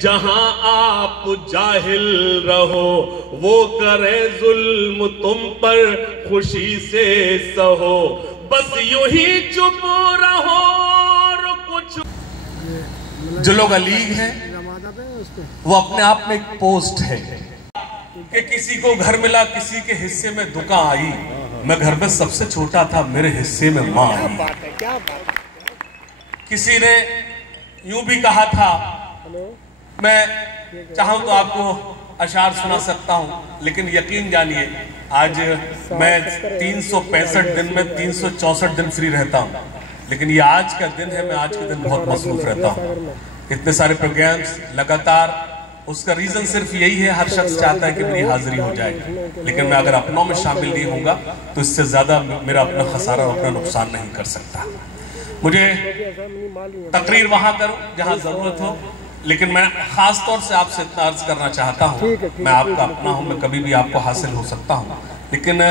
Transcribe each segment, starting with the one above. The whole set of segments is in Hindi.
जहां आप जाहिल रहो वो करे जुल्म तुम पर खुशी से सहो, बस यूं ही चुप रहो और कुछ। जो लोग अलीग हैं वो अपने आप में एक पोस्ट है कि किसी को घर मिला, किसी के हिस्से में दुका आई, मैं घर में सबसे छोटा था, मेरे हिस्से में मां आई। किसी ने यूं भी कहा था, मैं चाहूं तो आपको अशार सुना सकता हूं, लेकिन यकीन जानिए आज मैं 365 दिन में 364 दिन फ्री रहता हूं, लेकिन ये आज का दिन है, मैं आज के दिन बहुत मसरूफ रहता हूं। इतने सारे प्रोग्राम्स लगातार, उसका रीजन सिर्फ यही है, हर शख्स चाहता है कि मेरी हाजिरी हो जाए, लेकिन मैं अगर अपनों में शामिल नहीं होऊंगा तो इससे ज्यादा मेरा अपना खसारा और अपना नुकसान नहीं कर सकता। मुझे तकरीर वहां करूं जहां जरूरत हो, लेकिन मैं खास तौर से आपसे इतना अर्ज करना चाहता हूं, मैं आपका अपना हूं, मैं कभी भी आपको हासिल हो सकता हूं, लेकिन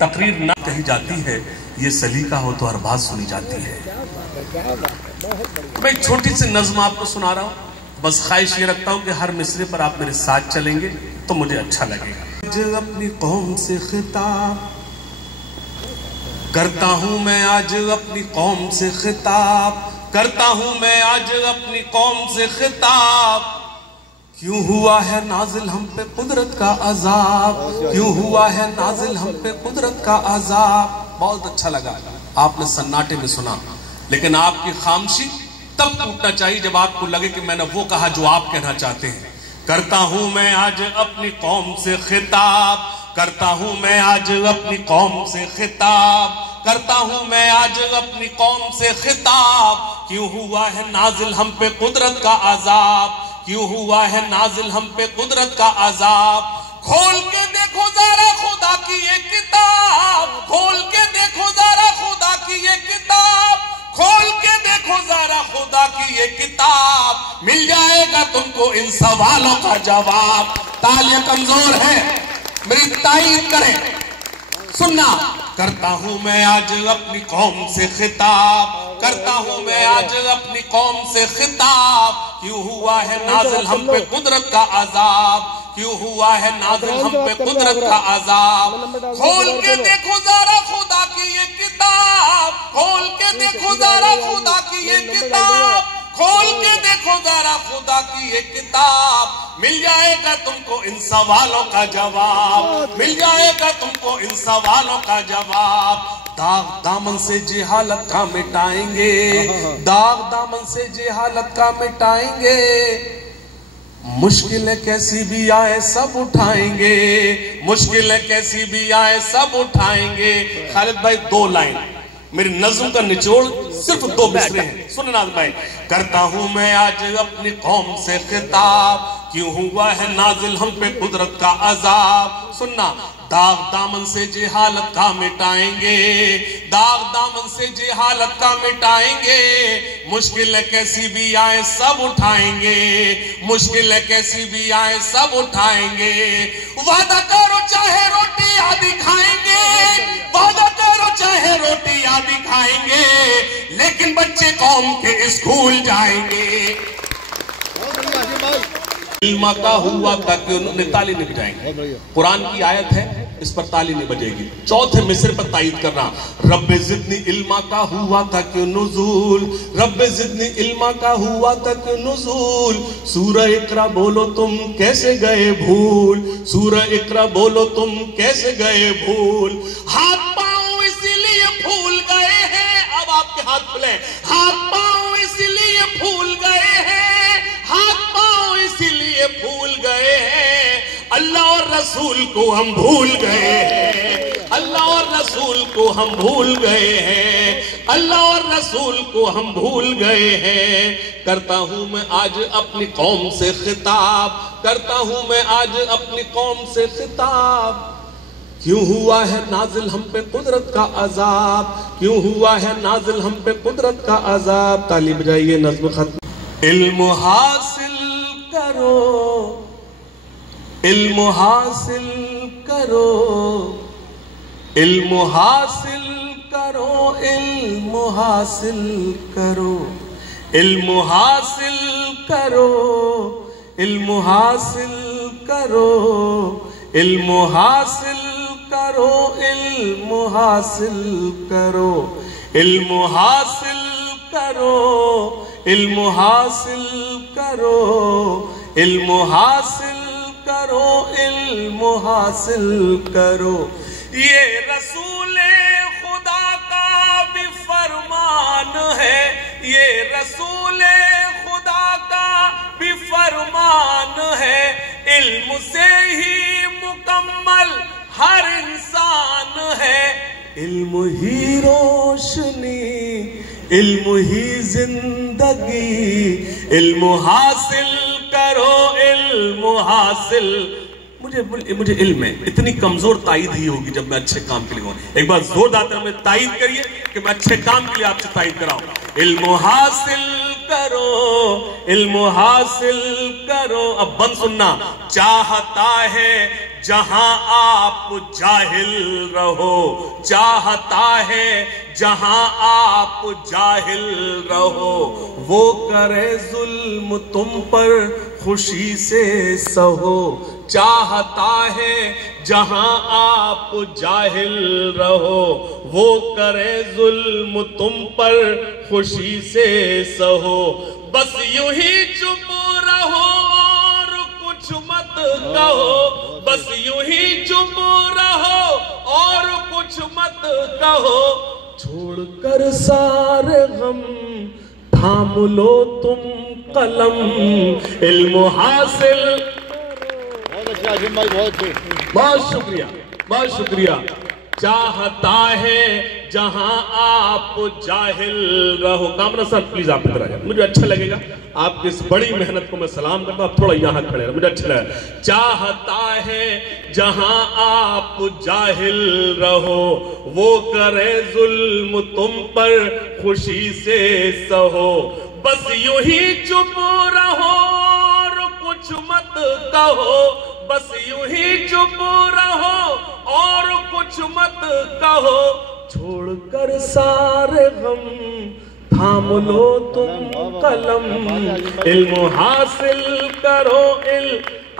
तकरीर ना कही जाती है, ये सलीका हो तो हर बात सुनी जाती है। मैं एक छोटी सी नज्म आपको सुना रहा हूं, बस ख्वाहिश ये रखता हूं कि हर मिसरे पर आप मेरे साथ चलेंगे तो मुझे अच्छा लगेगा। आज अपनी कौम से खिताब करता हूं मैं, आज अपनी कौम से खिताब करता हूं मैं, आज अपनी कौम से खिताब। क्यों हुआ है नाजिल हम पे कुदरत का अजाब, क्यों हुआ है नाजिल हम पे कुदरत का अजाब। बहुत अच्छा लगा, आपने सन्नाटे में सुना, लेकिन आपकी खामोशी तब टूटना चाहिए जब आपको लगे कि मैंने वो कहा जो आप कहना चाहते हैं। करता हूं मैं आज अपनी कौम से खिताब, करता हूं मैं आज अपनी कौम से खिताब, करता हूं मैं आज अपनी कौम से खिताब। क्यों हुआ है नाजिल हम पे कुदरत का अजाब, क्यों हुआ है नाजिल हम पे कुदरत का अजाब। खोल के देखो जरा खुदा की ये किताब, खोल के देखो जरा खुदा की ये किताब, खोल के देखो जरा खुदा की ये किताब। मिल जाएगा तुमको इन सवालों का जवाब। तालियां कमजोर है, मेरी तारीफ करें, सुनना। करता हूं मैं आज अपनी कौम से खिताब, करता हूं मैं आज अपनी कौम से खिताब। क्यों हुआ है नाजिल हम पे कुदरत का अजाब, क्यों हुआ है नाजिल हम पे कुदरत का अजाब। खोल के देखो जरा खुदा की ये किताब, खोल के देखो जरा खुदा की ये किताब, खोल के देखो जरा खुदा की ये किताब। मिल जाएगा तुमको इन सवालों का जवाब, मिल जाएगा तुमको इन सवालों का जवाब। दाग दामन से जिहालत का मिटाएंगे, दाग दामन से जिहालत का मिटाएंगे। मुश्किलें कैसी भी आए सब उठाएंगे, मुश्किलें कैसी भी आए सब उठाएंगे। खालिद भाई 2 लाइन, मेरी नज्म का निचोड़ सिर्फ 2 मिसरे हैं, सुनना नाज़ भाई। करता हूं मैं आज अपनी कौम से खिताब, क्यों हुआ है नाजिल हम पे कुदरत का अजाब। सुनना। दाग दामन से जिहालत का मिटाएंगे, दाग दामन से जिहालत का मिटाएंगे। मुश्किलें कैसी भी आए सब उठाएंगे, मुश्किलें कैसी भी आए सब उठाएंगे। वादा करो चाहे रोटी आदि खाएंगे, वादा करो चाहे रोटी आदि खाएंगे, लेकिन बच्चे कौम के स्कूल जाएंगे। इल्मा का हुआ था कि उन्होंने ताली नहीं बजाएंगे। कुरान की आयत है, इस पर ताली नहीं बजेगी। चौथे मिसरे पर तायीद करना। रब्बे जिदनी इल्मा का हुआ था कि नुज़ूल, रब्बे जिदनी इल्मा का हुआ था कि नुज़ूल। सूरह इकरा बोलो तुम कैसे गए भूल, सूरह इकरा बोलो तुम कैसे गए भूल। हाथ पांव इसीलिए फूल गए हैं, अब आपके हाथ खुले। हाथ पांव इसीलिए फूल गए हैं, हाथ पांव इसीलिए भूल गए हैं। अल्लाह और रसूल को हम भूल गए हैं, अल्लाह और रसूल को हम भूल गए हैं, अल्लाह और रसूल को हम भूल गए हैं। करता हूं मैं आज अपनी कौम से खिताब, करता हूं मैं आज अपनी कौम से खिताब। क्यों हुआ है नाजिल हम पे कुदरत का अजाब, क्यों हुआ है नाजिल हम पे कुदरत का अजाब। ताली बजाइए, नज़्म खत्म। इल्म हासिल करो, इल्म हासिल करो, इल्म हासिल करो, इल्म हासिल करो, इल्म हासिल करो, इल्म हासिल करो, इल्म हासिल करो, इल्म हासिल करो, इल्म हासिल करो, इल्म हासिल करो, इल्म हासिल करो, इल्म हासिल करो। ये रसूले खुदा का भी फरमान है, ये रसूले खुदा का भी फरमान है। इल्म से ही मुकम्मल हर इंसान है। इल्म ही रोशनी, इल्म ही जिंदगी, इल्म हासिल करो, इल्म हासिल। मुझे इल्म है, इतनी कमजोर ताईद ही होगी जब मैं अच्छे काम के लिए हूं। एक बार जोरदार में ताईद करिए कि मैं अच्छे काम के लिए आपसे ताईद कराऊं। इल्म हासिल करो, इल्म हासिल करो। अब बंद सुनना। चाहता है जहां आप जाहिल रहो, चाहता है जहां आप जाहिल रहो। वो करे जुल्म तुम पर खुशी से सहो, चाहता है जहां आप जाहिल रहो। वो करे जुल्म तुम पर खुशी से सहो। बस यूं ही चुप रहो और कुछ मत कहो, बस यूं ही चुप रहो और कुछ मत कहो। छोड़कर सारे गम थाम लो तुम कलम, इल्म हासिल। बहुत शुक्रिया, बहुत शुक्रिया। चाहता है जहां आप जाहिल रहो। कामना सर प्लीज आप इधर आ जाए, मुझे अच्छा लगेगा। आपकी इस बड़ी मेहनत को मैं सलाम करता हूं। आप थोड़ा यहां खड़े रहे, मुझे अच्छा लगा। चाहता है जहां आप जाहिल रहो, वो करे जुल्म तुम पर खुशी से सहो। बस यूं ही चुप रहो और कुछ मत कहो, बस यूं ही चुप रहो और कुछ मत कहो। छोड़कर सारे गम थाम लो तुम कलम, इल्म हासिल करो।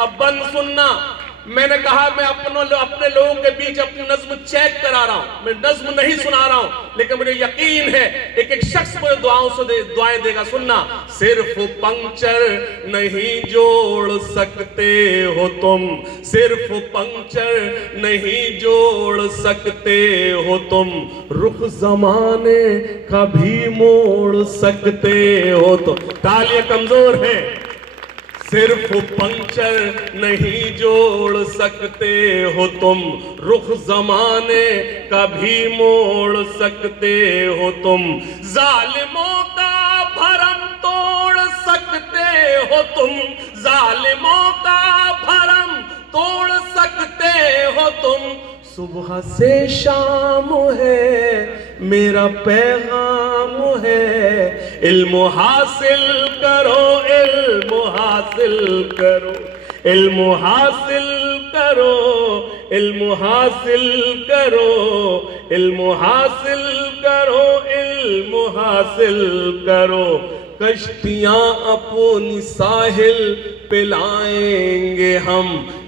अब बंद सुनना। मैंने कहा मैं अपने लोगों के बीच अपनी नज्म चेक करा रहा हूं, मैं नज्म नहीं सुना रहा हूं, लेकिन मुझे यकीन है एक एक शख्स मुझे दुआएं देगा। सुनना। सिर्फ पंक्चर नहीं जोड़ सकते हो तुम, सिर्फ पंक्चर नहीं जोड़ सकते हो तुम। रुख जमाने का भी मोड़ सकते हो तुम। तालियां कमजोर है। सिर्फ पंक्चर नहीं जोड़ सकते हो तुम, रुख जमाने का भी मोड़ सकते हो तुम। जालिमों का भरम तोड़ सकते हो तुम, जालिमों का भरम तोड़ सकते हो तुम। सुबह से शाम है मेरा पैगाम है, इल्म हासिल करो, इल्म हासिल करो, इल्म हासिल करो, इल्म हासिल करो, इल्म हासिल करो, इल्म हासिल करो। कश्तियां अपनी साहिल पे लाएंगे हम,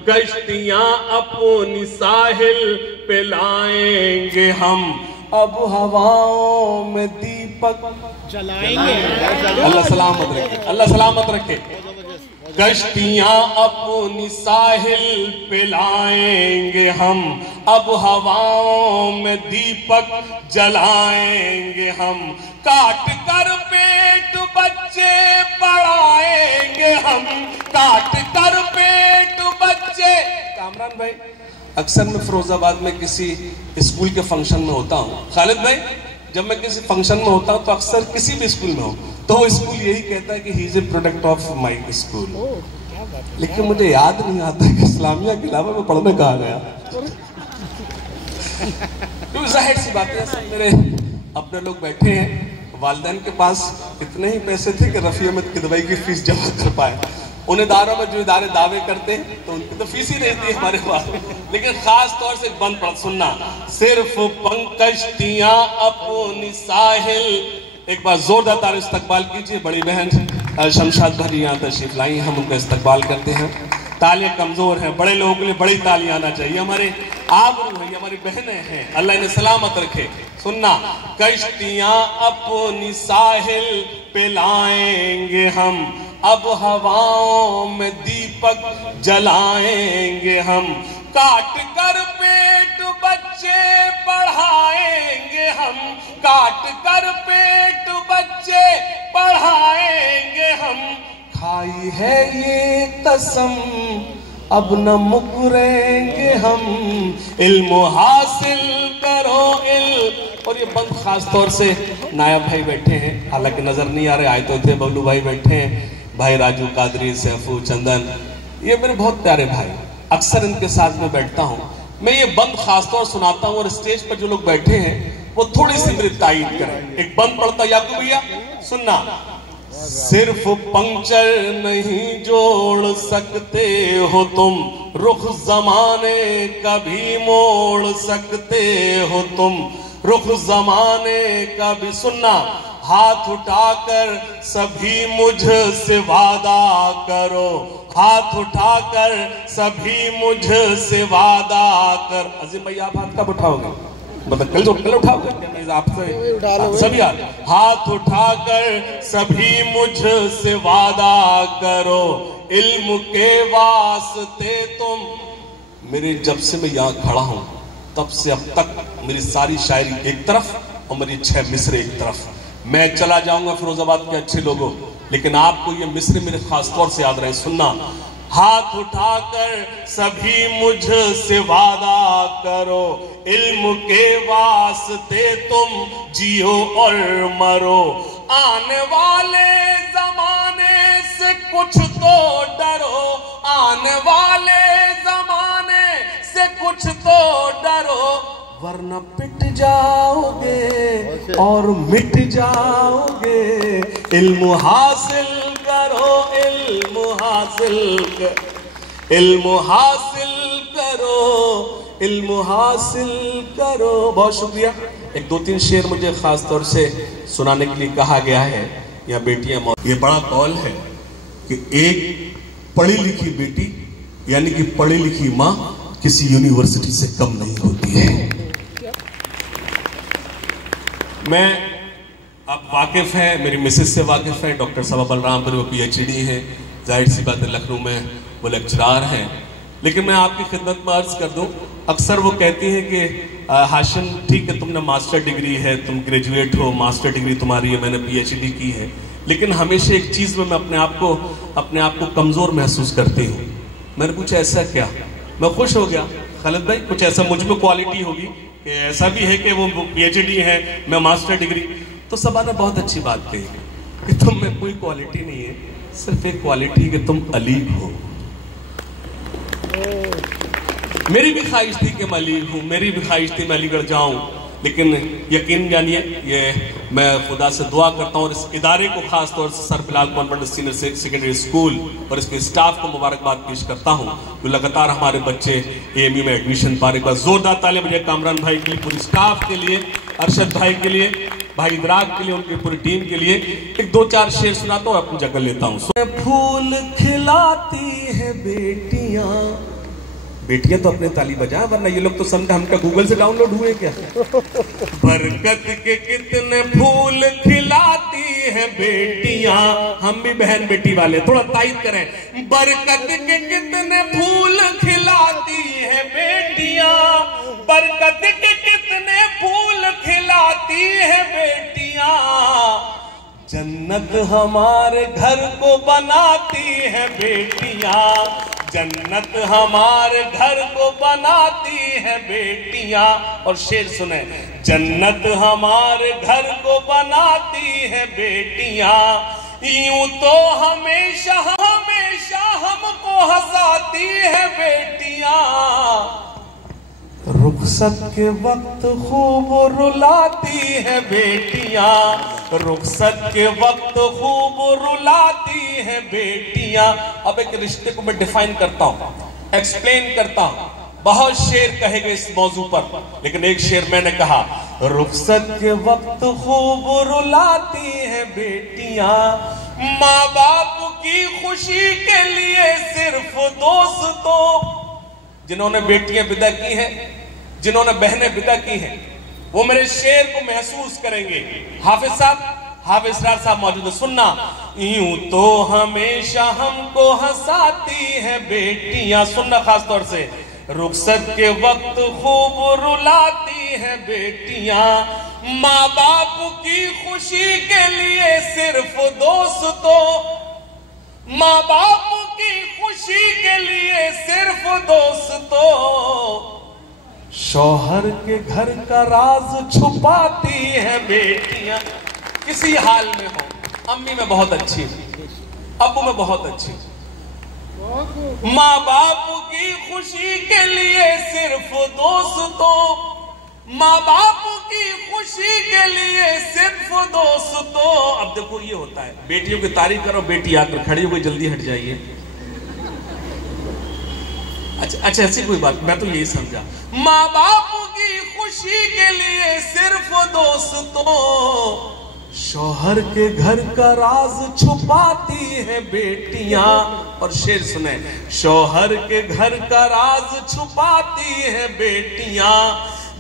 कश्तियां अपनी साहिल पे लाएंगे हम। अब हवाओं में दीपक जलाएंगे। अल्लाह सलामत रखे, अल्लाह सलामत रखे। कश्तियां अपनी साहिल पे लाएंगे हम, अब हवाओं में दीपक जलाएंगे हम। काट कर पेट बच्चे पढ़ाएंगे हम, काट कर पेट बच्चे। कामरान भाई, अक्सर मैं फिरोजाबाद में किसी स्कूल के फंक्शन में होता हूँ। खालिद भाई, जब मैं किसी फंक्शन में होता हूँ तो अक्सर किसी भी स्कूल में हो तो वो स्कूल यही कहता है कि he is a product of my school. लेकिन मुझे याद नहीं आता कि इस्लामिया के अलावा मैं पढ़ने कहाँ गया। तो जाहिर सी बात है, सब मेरे अपने लोग बैठे हैं, वालिदैन के पास इतने ही पैसे थे कि रफ़ी अहमद किदवई की फीस जमा कर पाए। उन इदारों में जो इदारे दावे करते हैं तो उनकी तो फीस ही नहीं थी हमारे पास। लेकिन खास तौर से बंद पढ़ सुनना। सिर्फ पंकश्तियां अपनी साहिल। एक बार जोरदार तारीफ इस्तकबाल कीजिए बड़ी बहन शमशाद भाई यहाँ तशरीफ लाई, हम उनका इस्तकबाल करते हैं। तालियां कमजोर हैं, बड़े लोगों के लिए बड़ी तालियां आना चाहिए। हमारे आबरू है, हमारी बहनें हैं, अल्लाह इन्हें सलामत रखे। सुनना, कश्तियां अपनी साहिल पे लाएंगे हम, अब हवाओं में दीपक जलाएंगे हम, काट कर पेट बच्चे पढ़ाएंगे हम, काट कर पेट बच्चे पढ़ाएंगे हम, खाई है ये कसम अब न मुकरेंगे हम, इल्म हासिल करो इल्म। और ये बंद खास तौर से नायब भाई बैठे हैं, हालांकि नजर नहीं आ रहे, आए तो थे, बबलू भाई बैठे हैं, भाई राजू कादरी, सैफू, चंदन, ये मेरे बहुत प्यारे भाई, अक्सर इनके साथ में बैठता हूँ। मैं ये बंद खास तौर सुनाता हूँ और स्टेज पर जो लोग बैठे हैं वो थोड़ी सी मेरी तारीफ करें। एक बंद पढ़ता याकूब भैया, सुनना, सिर्फ पंक्चर नहीं जोड़ सकते हो तुम, रुख जमाने का भी मोड़ सकते हो तुम, रुख जमाने का भी। सुनना, हाथ उठाकर सभी मुझसे वादा करो, हाथ उठाकर सभी मुझसे वादा कर। अजीम भाई आप हाथ कब उठाओगे? मतलब कल उठाओगे आपसे सभी हाथ उठाकर सभी मुझसे वादा करो, इल्म के वास्ते तुम। मेरे जब से मैं यहाँ खड़ा हूं तब से अब तक मेरी सारी शायरी एक तरफ और मेरी 6 मिसरे एक तरफ। मैं चला जाऊंगा फिरोजाबाद के अच्छे लोगों, लेकिन आपको ये मिसरे मेरे खास तौर से याद रहे। सुनना, हाथ उठाकर सभी मुझसे वादा करो, इल्म के वास्ते तुम जियो और मरो, आने वाले जमाने से कुछ तो डरो, आने वाले जमाने से कुछ तो डरो, वरना पिट जाओगे और मिट जाओगे, इल्म हासिल करो, इल्म हासिल कर, इल्म हासिल करो, इल्म हासिल करो। बहुत शुक्रिया। एक 2-3 शेर मुझे खास तौर से सुनाने के लिए कहा गया है। या बेटियां, ये बड़ा कौल है कि एक पढ़ी लिखी बेटी यानी कि पढ़ी लिखी माँ किसी यूनिवर्सिटी से कम नहीं होती है। मैं आप वाकिफ हैं, मेरी मिसेस से वाकिफ है, डॉक्टर साहब बलरामपुर वो PhD है, जाहिर सी बात है लखनऊ में वो लेक्चरार हैं। लेकिन मैं आपकी खिदमत में अर्ज कर दूं, अक्सर वो कहती हैं कि हाशिम ठीक है तुमने मास्टर डिग्री है, तुम ग्रेजुएट हो, मास्टर डिग्री तुम्हारी है, मैंने PhD की है, लेकिन हमेशा एक चीज में मैं अपने आप को कमजोर महसूस करती हूँ। मैंने पूछा ऐसा क्या? मैं खुश हो गया, खालिद भाई कुछ ऐसा मुझ में क्वालिटी होगी कि ऐसा भी है कि वो PhD है, मैं मास्टर डिग्री। तो सबा ने बहुत अच्छी बात कही कि तुम में कोई क्वालिटी नहीं है, सिर्फ एक क्वालिटी कि तुम अलीग हो। मेरी भी ख्वाहिश थी कि मैं अलीग हूं, मेरी भी ख्वाहिश थी मैं अलीगढ़ जाऊं, लेकिन यकीन जानिए ये मैं खुदा से दुआ करता हूं और इस इदारे को खास तौर से sir Bilal convent senior secondary school और इसके स्टाफ को मुबारकबाद पेश करता हूं जो लगातार हमारे बच्चे AMU में एडमिशन पा रहे। एक बार जोरदार तालियां मुझे कामरान भाई के लिए, पूरी स्टाफ के लिए, अरशद भाई के लिए, भाई इदराक के लिए, उनकी पूरी टीम के लिए। एक 2-4 शेर सुनाता हूँ, अपनी जगह लेता हूँ। फूल खिलाती है बेटियां, बेटियां तो अपने ताली बजाएं, वरना ये लोग तो समझा हम क्या गूगल से डाउनलोड हुए क्या। बरकत के कितने फूल खिलाती है बेटियां, हम भी बहन बेटी वाले थोड़ा तायद करें। बरकत के कितने फूल खिलाती है बेटियां, बरकत के कितने फूल खिलाती है बेटियां, जन्नत हमारे घर को बनाती है बेटियां, जन्नत हमारे घर को बनाती है बेटियां। और शेर सुने, जन्नत हमारे घर को बनाती है बेटियां, यूं तो हमेशा हमेशा हमको हंसाती है बेटियां, रुखसत के वक्त खूब रुलाती है बेटियां, रुखसत के वक्त खूब रुलाती है बेटियां। अब एक रिश्ते को मैं डिफाइन करता हूं, एक्सप्लेन करता हूं, बहुत शेर कहेंगे इस मौजू पर, लेकिन एक शेर मैंने कहा, रुखसत के वक्त खूब रुलाती है बेटियां, माँ बाप की खुशी के लिए सिर्फ दोस्तों, जिन्होंने बेटियां विदा की हैं, जिन्होंने बहनें विदा की हैं, वो मेरे शेर को महसूस करेंगे। हाफिज साहब, हाफिज इसरार साहब मौजूद है, सुनना। यूं तो हमेशा हमको हंसाती है बेटियां, सुनना खास तौर से, रुखसत के वक्त खूब रुलाती है बेटियां। माँ बाप की खुशी के लिए सिर्फ दोस्तों, माँ बाप की खुशी के लिए सिर्फ दोस्तों, शौहर के घर का राज छुपाती है बेटियां। किसी हाल में हो, अम्मी में बहुत अच्छी, अब्बू में बहुत अच्छी, माँ बाप की खुशी के लिए सिर्फ दोस्तों, माँ बाप की खुशी के लिए सिर्फ दोस्तों। अब देखो ये होता है, बेटियों की तारीफ करो, बेटी आकर खड़ी हो गई, जल्दी हट जाइए। अच्छा ऐसी कोई बात, मैं तो यही समझा, माँ बाप की खुशी के लिए सिर्फ दोस्तों, शौहर के घर का राज छुपाती है बेटियां। और शेर सुने, शौहर के घर का राज छुपाती है बेटियां।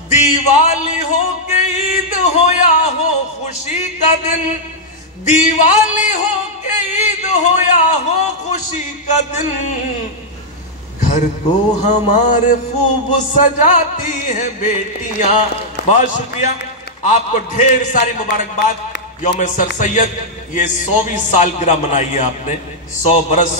दिवाली हो के ईद हो या हो खुशी का दिन, दिवाली हो के ईद हो या हो खुशी का दिन, घर को हमारे खूब सजाती है बेटियां। बहुत शुक्रिया, आपको ढेर सारी मुबारकबाद। यौम सर सैयद, ये 100वीं सालगिरह मनाई है आपने, 100 बरस